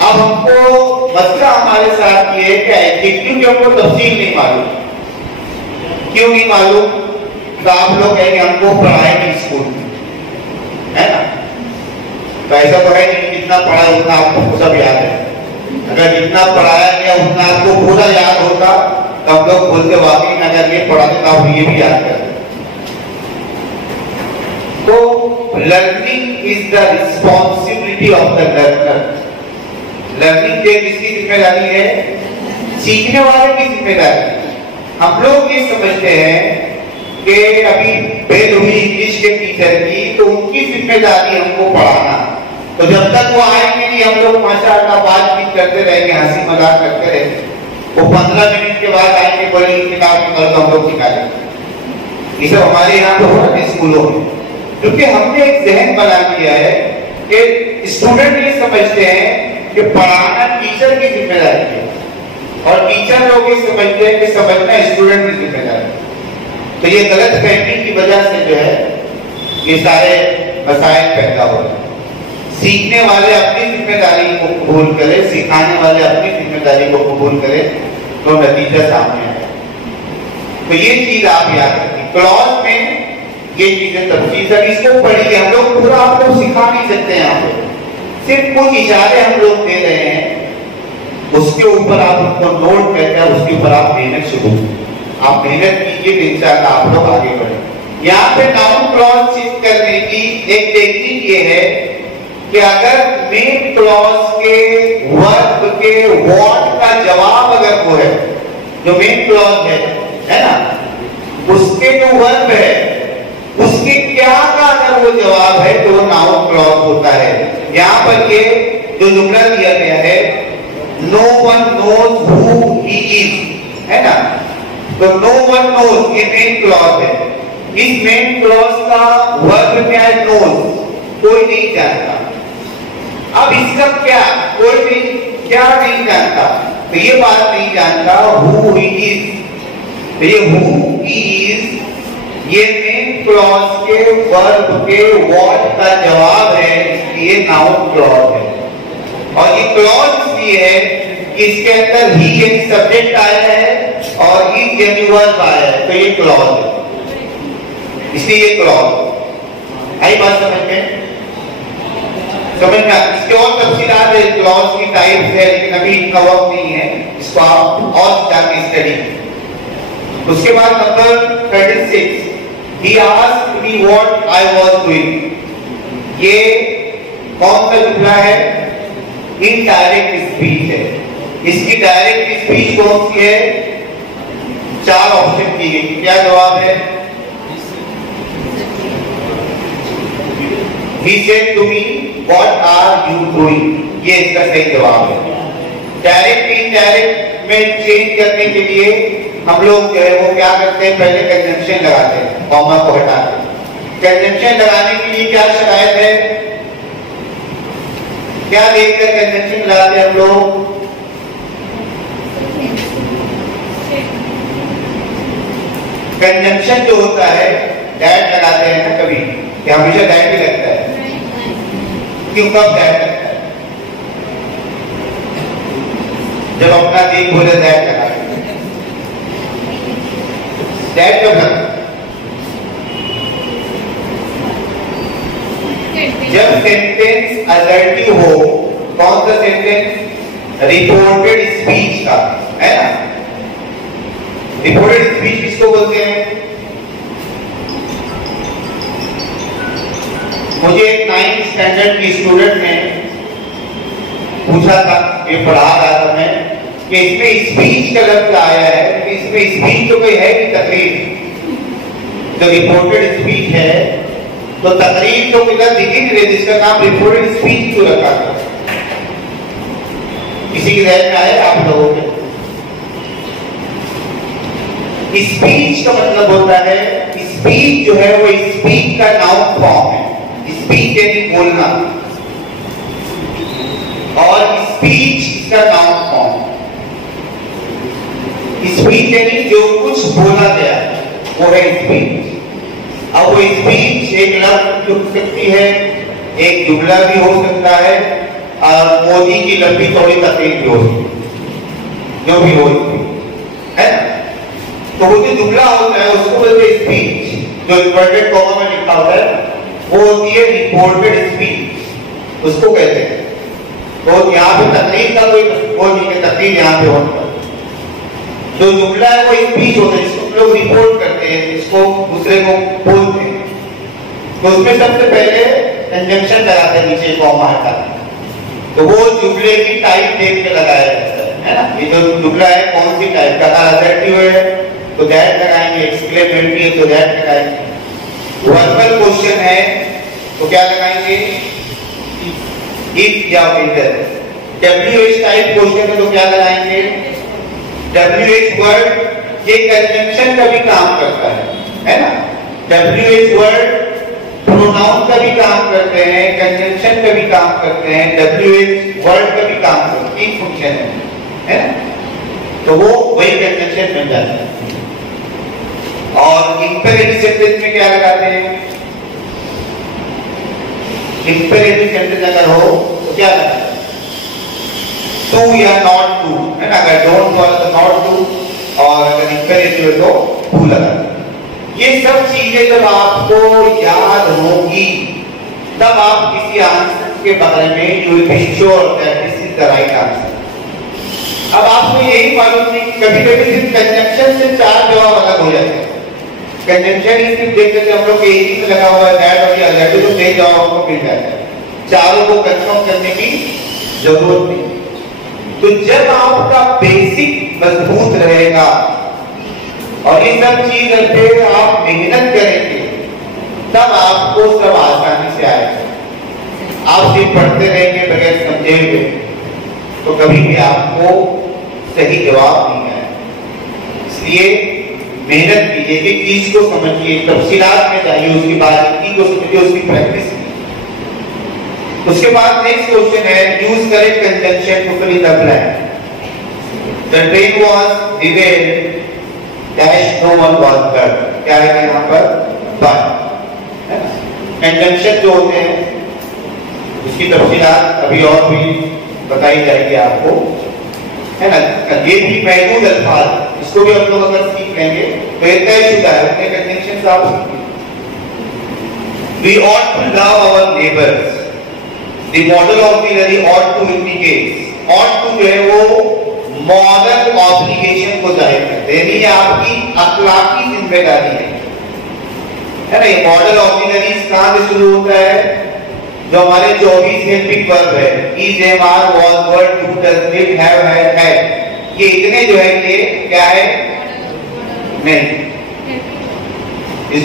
अब हमको मसला हमारे साथ ये है कि एडजेक्टिव की हमको तफसील नहीं मालूम। क्यों नहीं मालूम? तो आप लोग कहेंगे हमको पढ़ाए नहीं स्कूल में, है ना? तो ऐसा तो है नहीं, जितना पढ़ा उतना आपको सब याद है। अगर जितना पढ़ाया गया उतना आपको पूरा याद होता तो हम लोग बोलते वाकई में अगर ये पढ़ाते तो आप ये भी याद करते। तो learning is the responsibility of the learner. Learning किसकी जिम्मेदारी है? सीखने वाले की जिम्मेदारी। हम लोग ये समझते हैं कि अभी बेल हुई इंग्लिश के टीचर की तो उनकी जिम्मेदारी हमको पढ़ाना। तो जब तक वो आएंगे नहीं हम लोग माशाअल्लाह बातचीत करते रहेंगे, हंसी मजाक करते रहेंगे। वो 15 मिनट के बाद आएंगे, बड़ी किताब निकाल तो हम लोग सिखाएंगे। ये सब हमारे यहाँ तो हो रहा है स्कूलों में, क्योंकि हमने एक जहन बना दिया है कि स्टूडेंट ये समझते हैं कि पढ़ाना टीचर की जिम्मेदारी है और टीचर लोग ये समझते हैं कि समझना स्टूडेंट की जिम्मेदारी है। तो ये गलत फहमी की वजह से जो है ये सारे मसाइल पैदा हो रहे हैं। सीखने वाले अपनी जिम्मेदारी को कबूल करें, सिखाने वाले अपनी जिम्मेदारी को कबूल करें तो नतीजा सामने आए। तो ये चीज आप याद रखिए। क्लॉज में ये चीजें तफसील से इसको पढ़िए। हम लोग पूरा आपको सिखा नहीं सकते हैं, यहाँ पे सिर्फ कुछ इशारे हम लोग दे रहे हैं, उसके ऊपर आप उनको नोट करके उसके ऊपर आप मेहनत शुरू आप मेहनत कीजिए तो इंशाअल्लाह आप लोग आगे बढ़े। यहाँ पे नाउन क्लॉज शिफ्ट करने की एक टेक्निक ये है कि अगर मेन क्लॉज के वर्ब के व्हाट का जवाब अगर वो है, जो मेन क्लॉज है ना, उसके जो वर्ब है उसके क्या का अगर वो जवाब है तो वो नाउन क्लॉज होता है। यहाँ पर ये जो जुमला दिया गया है no one knows who he is, है ना, तो नो वन नोज ये मेन क्लॉज है। इस मेन क्लॉज का वर्ब क्या है? नोज, कोई नहीं जानता। अब इसका क्या कोई नहीं क्या नहीं जानता, तो ये बात नहीं जानता हु ही इज। तो ये हु ही इज ये मेन क्लॉज के वर्ब के व्हाट का जवाब है, इसलिए नाउन क्लॉज है। और ये क्लॉज इसलिए है कि इसके अंदर ही एक सब्जेक्ट आया है और इज यानी वर्ब आया है, तो ये क्लॉज है, इसलिए ये क्लॉज। आई बात समझ में? समझ में? इसके और तफसीलात है, क्लॉज की टाइप्स है, लेकिन अभी इतना वक्त नहीं है, इसको आप और जाके स्टडी। उसके बाद number 36, he asked me what I was doing। ये कौन सा जुमला है? इनडायरेक्ट स्पीच है। इसकी डायरेक्ट स्पीच कौन सी है? 4 ऑप्शन की गई। क्या जवाब है? He said to me what are you doing। ये इसका सही जवाब है। डायरेक्ट इनडायरेक्ट में चेंज करने के लिए हम लोग जो है वो क्या करते हैं? पहले कंजंक्शन लगाते हैं, कॉमा को हटाते हैं। कंजंक्शन लगाने के लिए क्या शरायत है? क्या देखकर कंजंक्शन लगाते हैं हम लोग? कंजंक्शन जो होता है डैट लगाते हैं ना कभी, कि हमेशा डैट ही लगता है। क्यों कब डैट लगता है? जब अपना देख बोले डैट लगाते हैं। डैट कब लगता है? जब सेंटेंस असर्टिव हो। कौन सा सेंटेंस? रिपोर्टेड स्पीच का, है ना। रिपोर्टेड स्पीच किसको बोलते हैं? मुझे एक 9th स्टैंडर्ड की स्टूडेंट ने पूछा था, ये पढ़ा रहा था मैं, कि इसमें स्पीच का लफ्ज आया है, इसमें स्पीच तो कोई है कि तकरीर? जो रिपोर्टेड स्पीच है तो तकरीर तो किधर दिख ही नहीं रही, जिसका नाम रिपोर्टेड स्पीच क्यों रखा था? किसी की ध्यान में आया आप लोगों के? स्पीच का मतलब होता है, स्पीच जो है वो स्पीक का नाउन फॉर्म है। स्पीच यानी बोलना और स्पीच का नाउन फॉर्म। स्पीच यानी जो कुछ बोला गया वो है स्पीच। अब वो स्पीच एक लफ्ज हो सकती है, एक जुमला भी हो सकता है, और मोदी की लंबी चौड़ी तकरीर भी हो सकती है, जो भी हो है ना। तो वो जो जुमला होता है उसको बोलते हैं स्पीच। जो इन्वर्टेड कॉमा में लिखा होता है वो होती है रिपोर्टेड स्पीच, उसको कहते हैं। तो यहाँ पे तकरीर का कोई वो नहीं है, तकरीर यहाँ पे होता है। जो जुमला है वो स्पीच होता है जिसको लोग रिपोर्ट करते हैं, जिसको दूसरे को बोलते हैं। तो उसमें सबसे पहले कंजंक्शन लगाते हैं, नीचे कॉमा हटाते हैं। तो वो जुमले की टाइप देख के लगाया जाता है ना। ये जो जुमला है कौन सी टाइप का, असेर्टिव है तो दैट लगाएंगे, एक्सक्लेमेटरी है तो दैट लगाएंगे, वर्बल क्वेश्चन है तो क्या लगाएंगे, इफ या वेदर। WH टाइप क्वेश्चन है तो क्या लगाएंगे, WH वर्ड। ये कंजंक्शन का भी काम करता है ना। WH वर्ड प्रोनाउन का भी काम करते हैं, कंजंक्शन का भी काम करते हैं, WH वर्ड का भी काम करते हैं, तीन फंक्शन है ना। तो वो वही कंजंक्शन बन जाता है। और इंपेरेटिव सेंटेंस में क्या लगाते हैं, इंपेरेटिव सेंटेंस अगर हो तो क्या लगाते हैं, टू या नॉट टू है ना। अगर डोंट हो तो नॉट टू, और अगर इंपेरेटिव है तो टू लगाते हैं। ये सब चीजें जब आपको याद होगी तब आप किसी आंसर के बारे में you will be sure that this is the right answer. अब आपको यही मालूम नहीं, कभी-कभी सिर्फ कंजंक्शन से चार जवाब अलग हो जाते हैं। कंजंक्शन ही सिर्फ देख लेते हम लोग के एक में लगा हुआ है दैट और या दैट, तो सही जवाब आपको मिल जाता है, चारों को कंफर्म करने की जरूरत नहीं। तो जब आपका बेसिक मजबूत रहेगा और ये सब चीज पे आप मेहनत करेंगे तब आपको सब आसानी से आएगा। आप सिर्फ पढ़ते रहेंगे बगैर समझे हुए तो कभी भी आपको सही जवाब नहीं आएगा। इसलिए मेहनत कीजिए, एक चीज को समझिए, तफसीलात में जाइए, उसकी बारीकी को समझिए, उसकी प्रैक्टिस कीजिए। उसके बाद नेक्स्ट क्वेश्चन है, use correct conjunction to fill the blank. The train was delayed dash no one was hurt. क्या है यहाँ पर, बट कंजंक्शन जो होते हैं उसकी तफसीलात अभी और भी बताई जाएगी आपको, है ना। ये भी महदूद अल्फाज, इसको भी हम लोग अगर सीख लेंगे तो ये तयशुदा है, अपने कंजंक्शन आप सीखेंगे। We ought to love our neighbors. The model auxiliary ought to indicates, ought to जो है वो मॉरल ऑब्लिगेशन को जाहिर करते हैं, ये आपकी अखलाकी जिम्मेदारी है ना। ये मॉडल ऑब्लिगेशन कहां से शुरू होता है, जो हमारे 24 हेल्पिंग वर्ब है, is, am, are, was, were, do, does, did, have, had, ये इतने जो है ये क्या है, नहीं,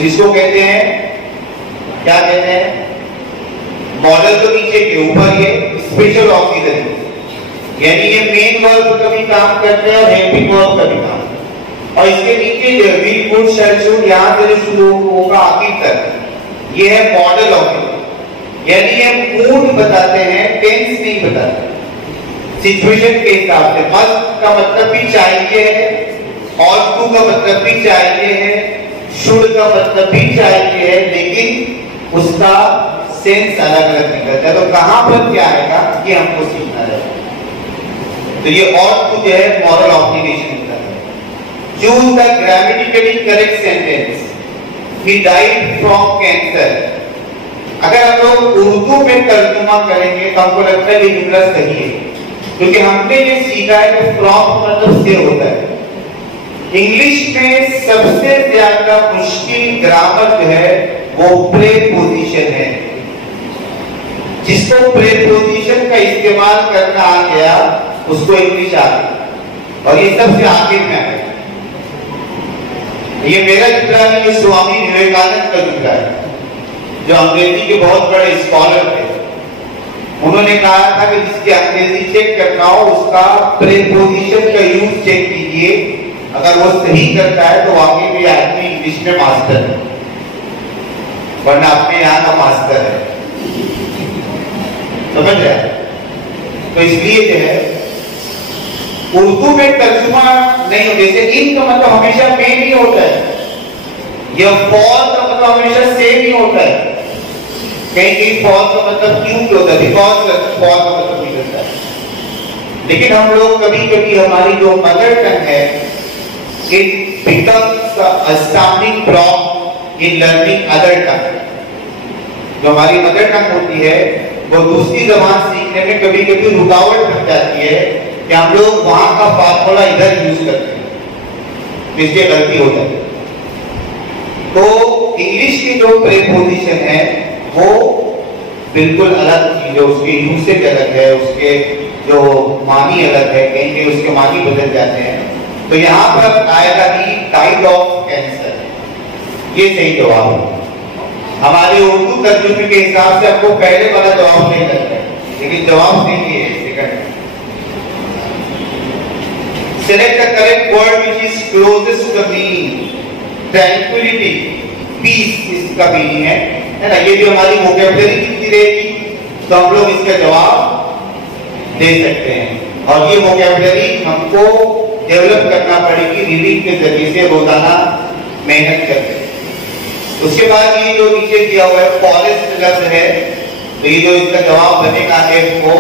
इसको कहते हैं, क्या कहते हैं, मॉडल तो नीचे के ऊपर ये स्पेशल ऑक्सीलरी, यानी ये मेन वर्ब का भी काम करते हैं और हेल्पिंग वर्ब का भी काम, और इसके नीचे जो विल, वुड, शैल, शुड, यहां से शुरू होगा आखिर तक, ये है मॉडल ऑक्सीलरी, यानी ये मूड बताते हैं, टेंस नहीं बताते, सिचुएशन के हिसाब से। मस्ट का मतलब भी चाहिए है, और टू का मतलब भी चाहिए है, शुड का मतलब भी चाहिए है, लेकिन उसका सेंस अलग अलग निकलता है। तो कहां पर क्या आएगा ये हमको सीखना है। तो ये और कुछ है मॉरल ऑब्लिगेशन का है। Choose the grammatically correct sentence, he died from cancer. अगर हम लोग उर्दू में तर्जुमा करेंगे तो हमको लगता है ये जुमला सही है, क्योंकि हमने ये सीखा है कि फ्रॉम मतलब से होता है। इंग्लिश में सबसे ज्यादा मुश्किल ग्रामर जो है वो प्रेपोजिशन है। जिसको प्रेपोजिशन का इस्तेमाल करना आ गया उसको इंग्लिश आ गई, और ये सबसे आखिर में आए। ये मेरा जुमला नहीं, ये स्वामी विवेकानंद का जुमला है, जो अंग्रेजी के बहुत बड़े स्कॉलर थे। उन्होंने कहा था कि जिसकी अंग्रेजी चेक करना हो उसका प्रेपोजिशन का यूज चेक कीजिए, अगर वो सही करता है तो वाकई में आदमी इंग्लिश में मास्टर है, वरना अपने यहाँ का मास्टर है, समझ रहे? तो इसलिए जो है उर्दू में तर्जुमा नहीं होता, जैसे इन का मतलब हमेशा में नहीं होता है, यह फॉर का मतलब हमेशा से नहीं होता है, कहीं कहीं फॉर का मतलब क्यों होता है, बिकॉज फॉर का मतलब नहीं होता है। लेकिन हम लोग कभी कभी हमारी जो मदर टंग है, it becomes a stumbling block in learning other tongue. जो हमारी मदर टंग होती है वो दूसरी जबान सीखने में कभी कभी रुकावट बन जाती है कि हम लोग वहां का फार्मूला इधर यूज करते हैं, इसलिए गलती हो जाती है। तो इंग्लिश की जो प्रीपोजिशन है वो बिल्कुल अलग चीज है, उसके यूसेज अलग है, उसके जो मानी अलग है, कहीं कहीं उसके मानी बदल जाते हैं। तो यहाँ पर आएगा कि टाइड ऑफ कैंसर, ये सही जवाब है। हमारे उर्दू तर्जुमे के हिसाब से आपको पहले वाला जवाब नहीं लगता है, लेकिन जवाब नहीं है। Second, select the correct word which is closest to the meaning. Tranquility, peace इसका meaning है ना? ये भी हमारी वोकैबुलरी कितनी रहेगी तो हम लोग इसका जवाब दे सकते हैं। और ये वोकैबुलरी हमको डेवलप करना पड़ेगी रीडिंग के जरिए से, रोजाना मेहनत करके। उसके बाद ये जो नीचे दिया हुआ है फॉरेस्ट लफ्ज है, तो ये जो इसका जवाब बनेगा एफ को,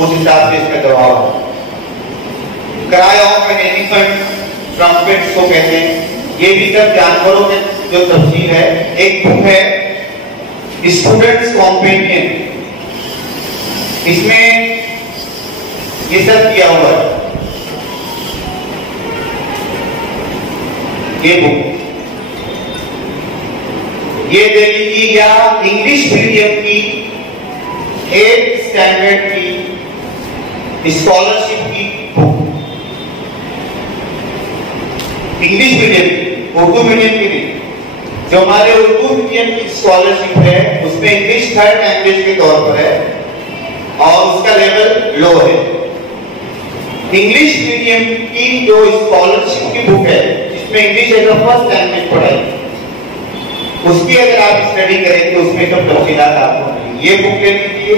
उस हिसाब से इसका जवाब है। Cry of an elephant, trumpet को कहते हैं। ये भी सब जानवरों में जो तफसीर है। एक बुक है स्टूडेंट्स कॉम्पेनियन, इसमें ये सब किया हुआ है। ये बुक ये दे लीजिए, या इंग्लिश मीडियम की 8th स्टैंडर्ड की स्कॉलरशिप की book, English medium, Urdu medium की नहीं। जो हमारे उर्दू मीडियम की स्कॉलरशिप है उसमें इंग्लिश थर्ड लैंग्वेज के तौर पर है और उसका लेवल लो है। इंग्लिश मीडियम की जो स्कॉलरशिप की बुक है जिसमें English as a first language पढ़ाई, उसकी अगर आप स्टडी करेंगे तो उसमें सब तफसीलात आपको मिलेंगी। ये बुक ले लीजिए,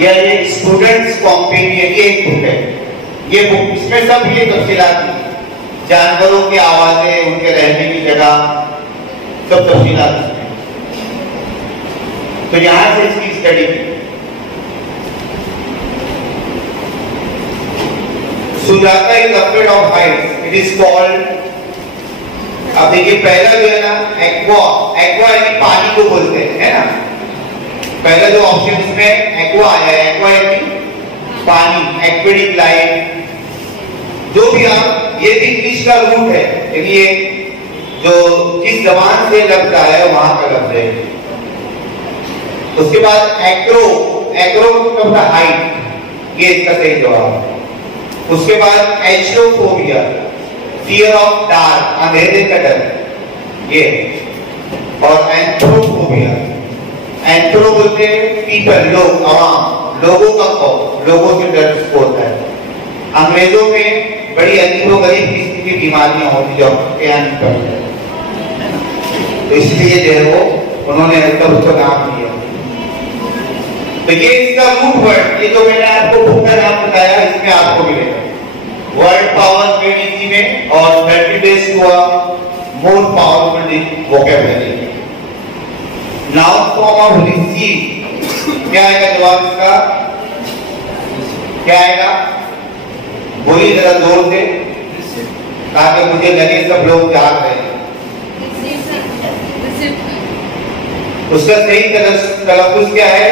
या ये स्टूडेंट्स कॉम्पेनियन, ये एक बुक है। ये बुक, इसमें सब ये तफसीलात, जानवरों की आवाजें, उनके रहने की जगह, सब तफसीलात इसमें। तो यहां से इसकी स्टडी की। Sujata is afraid of Heights, it is called, अब देखिए पहला जो है ना एक्वा, एक्वा यानी पानी को बोलते हैं, है ना? पहला जो ऑप्शन इसमें एक्वा आया है, एक्वा यानी पानी, एक्वेटिक लाइफ, जो भी आप, ये भी इंग्लिश का रूट है, यानी ये जो जिस जबान से लफ्ज आया है वहां का लफ्ज है। उसके बाद एक्रो, एक्रो मतलब हाइट, ये इसका सही जवाब है। उसके बाद एचरोफोबिया, फियर ऑफ डार्क, अंधेरे का डर, ये। और एंथ्रोफोबिया, एंथ्रो बोलते हैं पीपल, लोग, आवाम, लोगों का खौफ, लोगों से डर उसको होता है। अंग्रेजों में बड़ी अजीबो गरीब किस्म की बीमारियां होती जो क्या नहीं पड़ती, तो इसलिए जो है वो उन्होंने तब उसको नाम दिया। तो ये इसका रूट वर्ड, ये जो मैंने आपको बुक का नाम बताया इसमें आपको मिलेगा। वर्ड पावर मेड इजी में और 30 days to a more powerful vocabulary. Noun form of receive, क्या आएगा जवाब इसका? क्या आएगा? बोलिए जरा जोर से ताकि मुझे लगे सब लोग जाग रहे हैं। उसका सही तलफ्फुज क्या है?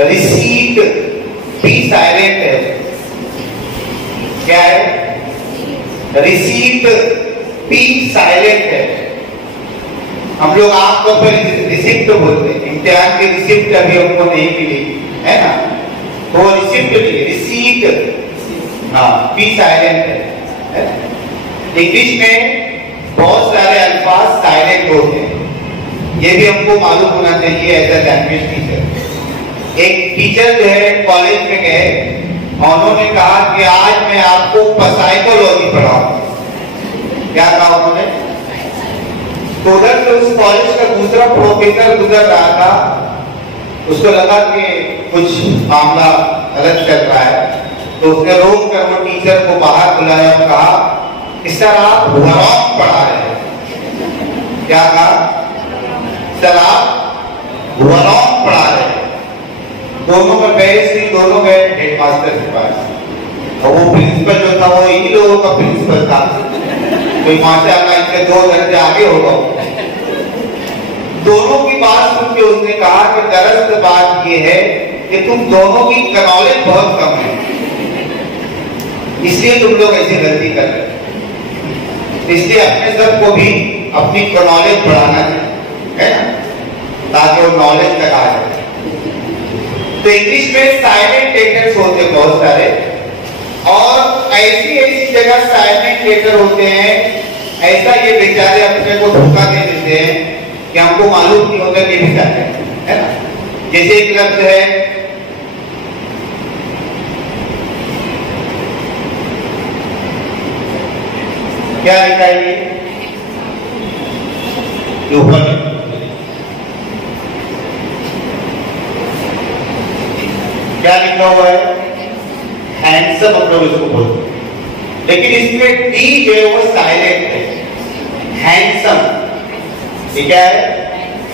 रिसीव्ड, पी साइलेंट है। क्या है? रिसीव्ड, पी साइलेंट है। हम लोग आमतौर पर रिसिप्ट बोलते हैं, इम्तिहान की रिसिप्ट अभी हमको नहीं मिली है ना, तो रिसिप्ट नहीं, रिसीव्ड, हाँ, पी साइलेंट है। इंग्लिश में बहुत सारे अल्फाज साइलेंट होते हैं, ये भी हमको मालूम होना चाहिए एज अ लैंग्वेज टीचर। एक टीचर जो है कॉलेज में गए, उन्होंने कहा कि आज मैं आपको साइकोलॉजी पढ़ाऊंगा। क्या कहा उन्होंने? तो उधर से उस कॉलेज का दूसरा प्रोफेसर गुजर रहा था, उसको लगा कि कुछ मामला गलत चल रहा है, तो उसने रोक कर वो टीचर को बाहर बुलाया और कहा कि सर आप हुरौन पढ़ा रहे हैं। क्या कहा? सर आप हुरौन पढ़ा रहे हैं। दोनों में बहस थी, दोनों गए हेडमास्टर के पास और वो प्रिंसिपल जो था वो इन लोगों का प्रिंसिपल था, कोई माशाअल्लाह इनके 2 दर्जे आगे होगा। दोनों की बात सुन के उसने कहा कि दरअसल बात ये है कि तुम दोनों की नॉलेज बहुत कम है, इसलिए तुम लोग ऐसी गलती कर रहे हो। इसलिए अपने सबको भी अपनी नॉलेज बढ़ाना है ना, ताकि वो नॉलेज तक आ जाए। तो इंग्लिश में साइलेंट लेटर्स होते हैं बहुत सारे, और ऐसी ऐसी जगह साइलेंट लेटर होते हैं, ऐसा ये बेचारे अपने को धोखा दे देते हैं कि हमको मालूम नहीं होता कि भी जाते हैं, है ना। जैसे एक लफ्ज है क्या लिखा है ये ऊपर क्या लिखा हुआ है? हैंडसम हम लोग इसको बोलते हैं, लेकिन इसमें डी जो है वो साइलेंट है। हैंडसम, ये क्या है?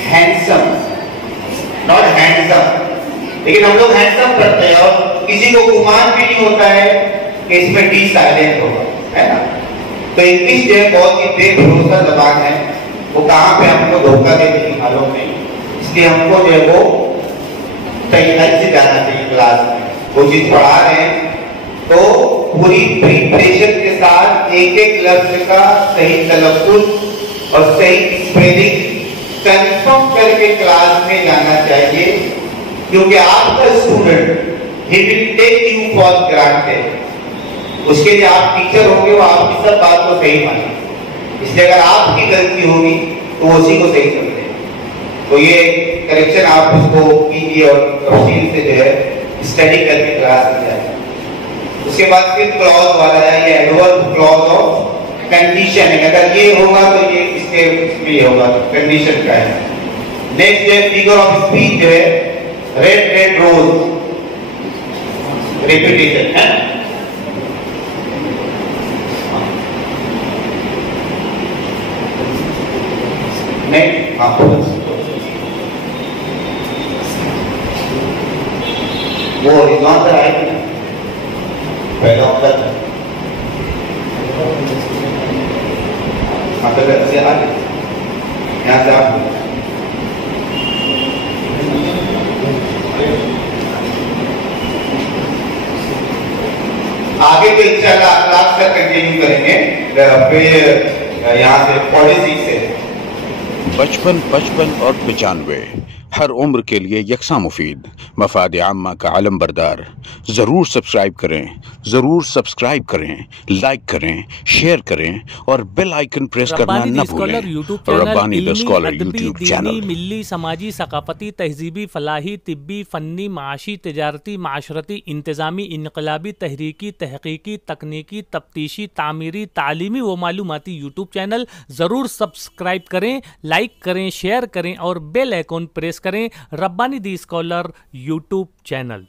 Handsome, not handsome. लेकिन हम लोग हैंडसम पढ़ते हैं और किसी को गुमान भी नहीं होता है कि इसमें डी साइलेंट होगा, है ना। तो इंग्लिश जो है बहुत ही बेभरोसा जबान है, वो कहाँ पे हमको धोखा देने की मालूम नहीं, इसलिए हमको जो है वो तैयारी से जाना चाहिए क्लास में। वो चीज पढ़ा रहे हैं तो पूरी प्रिपरेशन के साथ एक एक लफ्ज का सही तलफ्फुज और सही स्पेलिंग कंफर्म करके क्लास में जाना चाहिए, क्योंकि आपका student he will take you for granted. उसके लिए आप टीचर होंगे, वो आपकी सब बात को सही माने, इसलिए अगर आपकी गलती होगी तो उसी को सही समझे। तो ये करेक्शन आप उसको कीजिए और तफसील से जो है स्टडी करके क्लास में जाए। उसके बाद फिर क्लॉज वाला है, ये एडवर्ब क्लॉज ऑफ कंडीशन है, अगर ये होगा तो ये इसके इसमें ये होगा, कंडीशन का है। नेक्स्ट है फिगर ऑफ स्पीच जो है, रेड रेड रोज, रिपीटेशन है। नेक्स्ट हाँ वो इज नॉट द राइट, पहला होता है से आगे, यहाँ से आप आगे तो इंशाल्लाह क्लास का कंटिन्यू करेंगे, फिर यहाँ से पॉलिसी से 55, 55 और 95 हर उम्र के लिए यकसा मुफीद, मफाद आम्मा का आलम बरदार। ज़रूर सब्सक्राइब करें, ज़रूर सब्सक्राइब करें, लाइक करें, शेयर करें और बेल आइकन प्रेस करना न भूलें। Rabbani the scholar YouTube channel मिल्ली, समाजी, सकाफती, तहजीबी, फलाही, तिब्बी, फ़न्नी, माशी, तिजारती, माशरती, इंतज़ामी, इनकलाबी, तहरीकी, तहकीकी, तकनीकी, तफ्तीशी, तामीरी, तालीमी व मालूमाती यूट्यूब चैनल ज़रूर सब्सक्राइब करें, लाइक करें, शेयर करें और बेल आइकन प्रेस करें। Rabbani the scholar YouTube channel.